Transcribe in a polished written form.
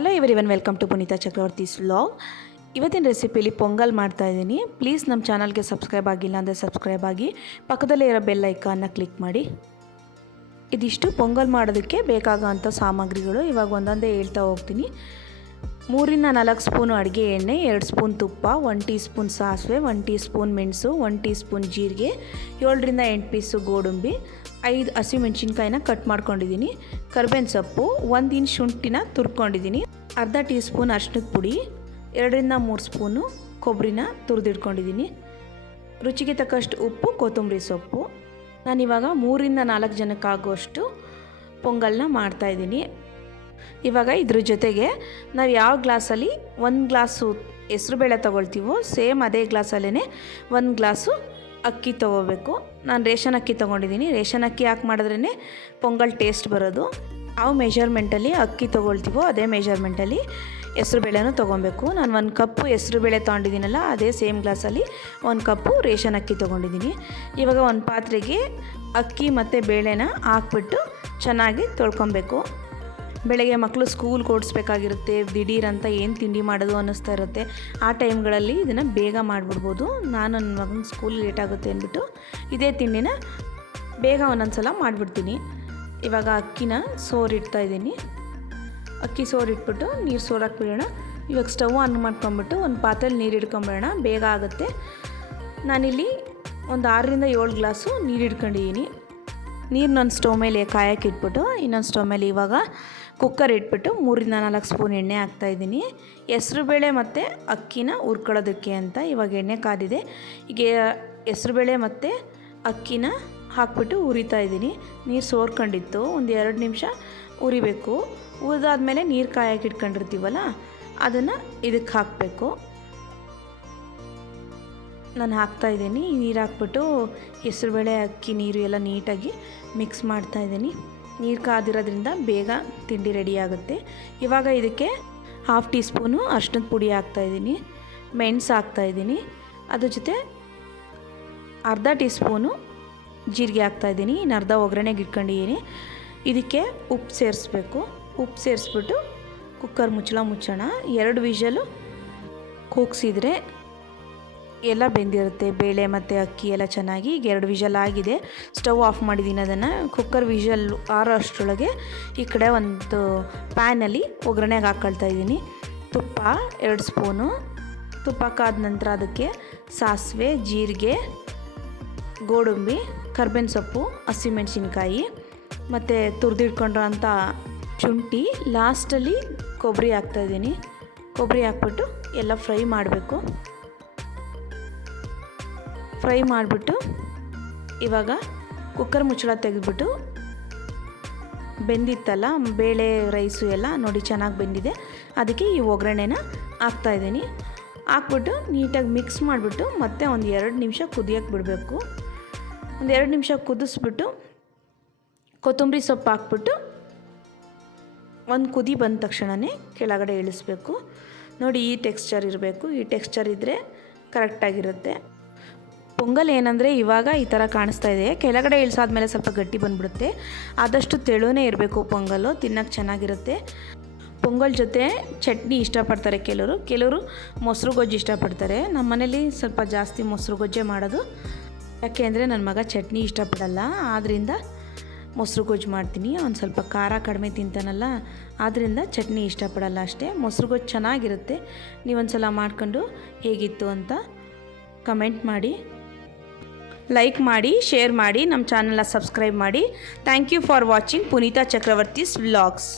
Hello everyone, welcome to Punita Chakravarthi's vlog. ಇವತ್ತಿನ ರೆಸಿಪಿಲಿ ಪೊಂಗಲ್ ಮಾಡ್ತಾಯಿದ್ದೀನಿ. ಪ್ಲೀಸ್ ನಮ್ಮ ಚಾನಲ್ಗೆ ಸಬ್ಸ್ಕ್ರೈಬ್ ಆಗಿಲ್ಲ ಅಂದರೆ ಸಬ್ಸ್ಕ್ರೈಬ್ ಆಗಿ, ಪಕ್ಕದಲ್ಲೇ ಇರೋ ಬೆಲ್ ಐಕಾನ್ನ ಕ್ಲಿಕ್ ಮಾಡಿ. ಇದಿಷ್ಟು ಪೊಂಗಲ್ ಮಾಡೋದಕ್ಕೆ ಬೇಕಾಗೋಂಥ ಸಾಮಗ್ರಿಗಳು. ಇವಾಗ ಒಂದೊಂದೇ ಹೇಳ್ತಾ ಹೋಗ್ತೀನಿ. 3-4 ಸ್ಪೂನು ಅಡುಗೆ ಎಣ್ಣೆ, 2 ಸ್ಪೂನ್ ತುಪ್ಪ, 1 ಟೀ ಸ್ಪೂನ್ ಸಾಸಿವೆ, 1 ಟೀ ಸ್ಪೂನ್ ಮೆಣಸು, 1 ಟೀ ಸ್ಪೂನ್ ಜೀರಿಗೆ, 7-8 ಪೀಸು ಗೋಡಂಬಿ, 5 ಹಸಿಮೆಣ್ಸಿನ್ಕಾಯಿನ ಕಟ್ ಮಾಡ್ಕೊಂಡಿದ್ದೀನಿ, ಕರ್ಬೇವಿನ ಸೊಪ್ಪು, 1 ಇಂಚ್ ಶುಂಠಿನ ತುರ್ಕೊಂಡಿದ್ದೀನಿ, ಅರ್ಧ ಟೀ ಸ್ಪೂನ್ ಅರಿಶಿಣದ ಪುಡಿ, 2-3 ಸ್ಪೂನು ಕೊಬ್ಬರಿನ ತುರಿದಿಟ್ಕೊಂಡಿದ್ದೀನಿ, ರುಚಿಗೆ ತಕ್ಕಷ್ಟು ಉಪ್ಪು, ಕೊತ್ತಂಬರಿ ಸೊಪ್ಪು. ನಾನಿವಾಗ 3-4 ಜನಕ್ಕಾಗುವಷ್ಟು ಪೊಂಗಲ್ನ ಮಾಡ್ತಾಯಿದ್ದೀನಿ. ಇವಾಗ ಇದ್ರ ಜೊತೆಗೆ ನಾವು ಯಾವ ಗ್ಲಾಸಲ್ಲಿ 1 ಗ್ಲಾಸು ಹೆಸ್ರುಬೇಳೆ ತೊಗೊಳ್ತೀವೋ ಸೇಮ್ ಅದೇ ಗ್ಲಾಸಲ್ಲೇ 1 ಗ್ಲಾಸು ಅಕ್ಕಿ ತೊಗೋಬೇಕು. ನಾನು ರೇಷನ್ ಅಕ್ಕಿ ತೊಗೊಂಡಿದ್ದೀನಿ. ರೇಷನ್ ಅಕ್ಕಿ ಹಾಕಿ ಮಾಡಿದ್ರೇ ಪೊಂಗಲ್ ಟೇಸ್ಟ್ ಬರೋದು. ಯಾವ ಮೆಷರ್ಮೆಂಟಲ್ಲಿ ಅಕ್ಕಿ ತೊಗೊಳ್ತೀವೋ ಅದೇ ಮೆಷರ್ಮೆಂಟಲ್ಲಿ ಹೆಸ್ರುಬೇಳೆನೂ ತೊಗೊಬೇಕು. ನಾನು 1 ಕಪ್ಪು ಹೆಸ್ರುಬೇಳೆ ತೊಗೊಂಡಿದ್ದೀನಲ್ಲ, ಅದೇ ಸೇಮ್ ಗ್ಲಾಸಲ್ಲಿ 1 ಕಪ್ಪು ರೇಷನ್ ಅಕ್ಕಿ ತೊಗೊಂಡಿದ್ದೀನಿ. ಇವಾಗ ಒಂದು ಪಾತ್ರೆಗೆ ಅಕ್ಕಿ ಮತ್ತು ಬೇಳೆನ ಹಾಕ್ಬಿಟ್ಟು ಚೆನ್ನಾಗಿ ತೊಳ್ಕೊಬೇಕು. ಬೆಳಗ್ಗೆ ಮಕ್ಕಳು ಸ್ಕೂಲ್ಗೆ ಓಡಿಸ್ಬೇಕಾಗಿರುತ್ತೆ, ದಿಢೀರಂತ ಏನು ತಿಂಡಿ ಮಾಡೋದು ಅನ್ನಿಸ್ತಾ ಇರುತ್ತೆ. ಆ ಟೈಮ್ಗಳಲ್ಲಿ ಇದನ್ನು ಬೇಗ ಮಾಡಿಬಿಡ್ಬೋದು. ನಾನು ನನ್ನ ಮಗನ ಸ್ಕೂಲ್ ಲೇಟ್ ಆಗುತ್ತೆ ಅಂದ್ಬಿಟ್ಟು ಇದೇ ತಿಂಡಿನ ಬೇಗ ಒಂದೊಂದು ಸಲ ಮಾಡಿಬಿಡ್ತೀನಿ. ಇವಾಗ ಅಕ್ಕಿನ ಸೋರಿಡ್ತಾಯಿದ್ದೀನಿ. ಅಕ್ಕಿ ಸೋರಿಟ್ಬಿಟ್ಟು ನೀರು ಸೋರಕ್ಕೆ ಬಿಡೋಣ. ಇವಾಗ ಸ್ಟವ್ ಆನ್ ಮಾಡ್ಕೊಂಬಿಟ್ಟು ಒಂದು ಪಾತ್ರೆಯಲ್ಲಿ ನೀರು ಇಟ್ಕೊಂಬಿಡೋಣ, ಬೇಗ ಆಗುತ್ತೆ. ನಾನಿಲ್ಲಿ ಒಂದು 6-7 ಗ್ಲಾಸು ನೀರು ಇಟ್ಕೊಂಡಿದ್ದೀನಿ. ನೀರನ್ನೊಂದು ಸ್ಟವ್ ಮೇಲೆ ಕಾಯಕ್ಕೆ ಇಟ್ಬಿಟ್ಟು ಇನ್ನೊಂದು ಸ್ಟವ್ ಮೇಲೆ ಇವಾಗ ಕುಕ್ಕರ್ ಇಟ್ಬಿಟ್ಟು 3-4 ಸ್ಪೂನ್ ಎಣ್ಣೆ ಹಾಕ್ತಾಯಿದ್ದೀನಿ. ಹೆಸ್ರುಬೇಳೆ ಮತ್ತು ಅಕ್ಕಿನ ಹುರ್ಕೊಳ್ಳೋದಕ್ಕೆ ಅಂತ ಇವಾಗ ಎಣ್ಣೆ ಕಾದಿದೆ. ಈಗ ಹೆಸ್ರುಬೇಳೆ ಮತ್ತು ಅಕ್ಕಿನ ಹಾಕ್ಬಿಟ್ಟು ಹುರಿತಾ ಇದ್ದೀನಿ. ನೀರು ಸೋರ್ಕೊಂಡಿತ್ತು, ಒಂದು 2 ನಿಮಿಷ ಹುರಿಬೇಕು. ಹುರಿದಾದ್ಮೇಲೆ ನೀರು ಕಾಯಕ್ಕೆ ಇಟ್ಕೊಂಡಿರ್ತೀವಲ್ಲ, ಅದನ್ನು ಇದಕ್ಕೆ ಹಾಕಬೇಕು. ನಾನು ಹಾಕ್ತಾಯಿದ್ದೀನಿ. ನೀರು ಹಾಕ್ಬಿಟ್ಟು ಹೆಸ್ರುಬೇಳೆ ಅಕ್ಕಿ ನೀರು ಎಲ್ಲ ನೀಟಾಗಿ ಮಿಕ್ಸ್ ಮಾಡ್ತಾಯಿದ್ದೀನಿ. ನೀರು ಕಾದಿರೋದ್ರಿಂದ ಬೇಗ ತಿಂಡಿ ರೆಡಿ ಆಗುತ್ತೆ. ಇವಾಗ ಇದಕ್ಕೆ 1/2 ಟೀ ಸ್ಪೂನು ಅರಿಶಿಣದ ಪುಡಿ ಹಾಕ್ತಾಯಿದ್ದೀನಿ, ಮೆಣಸು ಹಾಕ್ತಾಯಿದ್ದೀನಿ, ಅದ್ರ ಜೊತೆ ಅರ್ಧ ಟೀ ಸ್ಪೂನು ಜೀರಿಗೆ ಹಾಕ್ತಾಯಿದ್ದೀನಿ. ಇನ್ನು ಅರ್ಧ ಒಗ್ಗರಣೆಗೆ ಇಟ್ಕೊಂಡಿದ್ದೀನಿ. ಇದಕ್ಕೆ ಉಪ್ಪು ಸೇರಿಸ್ಬೇಕು. ಉಪ್ಪು ಸೇರಿಸ್ಬಿಟ್ಟು ಕುಕ್ಕರ್ ಮುಚ್ಚೋಣ. 2 ವಿಷಲು ಕೂಗಿಸಿದ್ರೆ ಎಲ್ಲ ಬೆಂದಿರುತ್ತೆ, ಬೇಳೆ ಮತ್ತು ಅಕ್ಕಿ ಎಲ್ಲ ಚೆನ್ನಾಗಿ. ಈಗ 2 ವಿಷಲ್ ಆಗಿದೆ. ಸ್ಟವ್ ಆಫ್ ಮಾಡಿದ್ದೀನಿ. ಅದನ್ನು ಕುಕ್ಕರ್ ವಿಷಲ್ ಆರೋ ಅಷ್ಟರೊಳಗೆ ಈ ಕಡೆ ಒಂದು ಪ್ಯಾನಲ್ಲಿ ಒಗ್ಗರಣೆಗೆ ಹಾಕ್ಕೊಳ್ತಾ ಇದ್ದೀನಿ. ತುಪ್ಪ 2 ಸ್ಪೂನು. ತುಪ್ಪ ಕಾದ ನಂತರ ಅದಕ್ಕೆ ಸಾಸಿವೆ, ಜೀರಿಗೆ, ಗೋಡಂಬಿ, ಕರ್ಬೇವಿನ ಸೊಪ್ಪು, ಹಸಿಮೆಣ್ಸಿನ್ಕಾಯಿ ಮತ್ತು ತುರಿದಿಟ್ಕೊಂಡಿರೋ ಅಂಥ ಶುಂಠಿ, ಲಾಸ್ಟಲ್ಲಿ ಕೊಬ್ಬರಿ ಹಾಕ್ತಾಯಿದ್ದೀನಿ. ಕೊಬ್ಬರಿ ಹಾಕ್ಬಿಟ್ಟು ಎಲ್ಲ ಫ್ರೈ ಮಾಡಬೇಕು. ಫ್ರೈ ಮಾಡಿಬಿಟ್ಟು ಇವಾಗ ಕುಕ್ಕರ್ ಮುಚ್ಚಳ ತೆಗೆದುಬಿಟ್ಟು ಬೆಂದಿತ್ತಲ್ಲ ಬೇಳೆ ರೈಸು ಎಲ್ಲ ನೋಡಿ ಚೆನ್ನಾಗಿ ಬೆಂದಿದೆ. ಅದಕ್ಕೆ ಈ ಒಗ್ಗರಣೆನ ಹಾಕ್ತಾಯಿದ್ದೀನಿ. ಹಾಕ್ಬಿಟ್ಟು ನೀಟಾಗಿ ಮಿಕ್ಸ್ ಮಾಡಿಬಿಟ್ಟು ಮತ್ತೆ ಒಂದು 2 ನಿಮಿಷ ಕುದಿಯೋಕ್ಕೆ ಬಿಡಬೇಕು. ಒಂದು 2 ನಿಮಿಷ ಕುದಿಸ್ಬಿಟ್ಟು ಕೊತ್ತಂಬರಿ ಸೊಪ್ಪು ಹಾಕ್ಬಿಟ್ಟು ಒಂದು ಕುದಿ ಬಂದ ತಕ್ಷಣವೇ ಕೆಳಗಡೆ ಇಳಿಸ್ಬೇಕು. ನೋಡಿ ಈ ಟೆಕ್ಸ್ಚರ್ ಇರಬೇಕು. ಈ ಟೆಕ್ಸ್ಚರ್ ಇದ್ದರೆ ಕರೆಕ್ಟಾಗಿರುತ್ತೆ. ಪೊಂಗಲ್ ಏನಂದರೆ ಇವಾಗ ಈ ಥರ ಕಾಣಿಸ್ತಾ ಇದೆ. ಕೆಳಗಡೆ ಇಳಿಸಾದ್ಮೇಲೆ ಸ್ವಲ್ಪ ಗಟ್ಟಿ ಬಂದುಬಿಡುತ್ತೆ. ಆದಷ್ಟು ತೆಳುವೇ ಇರಬೇಕು ಪೊಂಗಲ್ಲು, ತಿನ್ನೋಕ್ಕೆ ಚೆನ್ನಾಗಿರುತ್ತೆ. ಪೊಂಗಲ್ ಜೊತೆ ಚಟ್ನಿ ಇಷ್ಟಪಡ್ತಾರೆ ಕೆಲವರು ಮೊಸರು ಗೊಜ್ಜು ಇಷ್ಟಪಡ್ತಾರೆ. ನಮ್ಮ ಮನೇಲಿ ಸ್ವಲ್ಪ ಜಾಸ್ತಿ ಮೊಸರು ಗೊಜ್ಜೆ ಮಾಡೋದು. ಯಾಕೆ ಅಂದರೆ ನನ್ನ ಮಗ ಚಟ್ನಿ ಇಷ್ಟಪಡಲ್ಲ, ಆದ್ದರಿಂದ ಮೊಸರು ಗೊಜ್ಜು ಮಾಡ್ತೀನಿ. ಒಂದು ಸ್ವಲ್ಪ ಖಾರ ಕಡಿಮೆ ತಿಂತಾನಲ್ಲ, ಆದ್ದರಿಂದ ಚಟ್ನಿ ಇಷ್ಟಪಡಲ್ಲ ಅಷ್ಟೇ. ಮೊಸರು ಗೊಜ್ಜು ಚೆನ್ನಾಗಿರುತ್ತೆ. ನೀವೊಂದು ಸಲ ಮಾಡ್ಕೊಂಡು ಹೇಗಿತ್ತು ಅಂತ ಕಮೆಂಟ್ ಮಾಡಿ, ಲೈಕ್ ಮಾಡಿ, ಶೇರ್ ಮಾಡಿ, ನಮ್ಮ ಚಾನಲ್ನ ಸಬ್ಸ್ಕ್ರೈಬ್ ಮಾಡಿ. Thank you for watching Punita Chakravarthi's vlogs.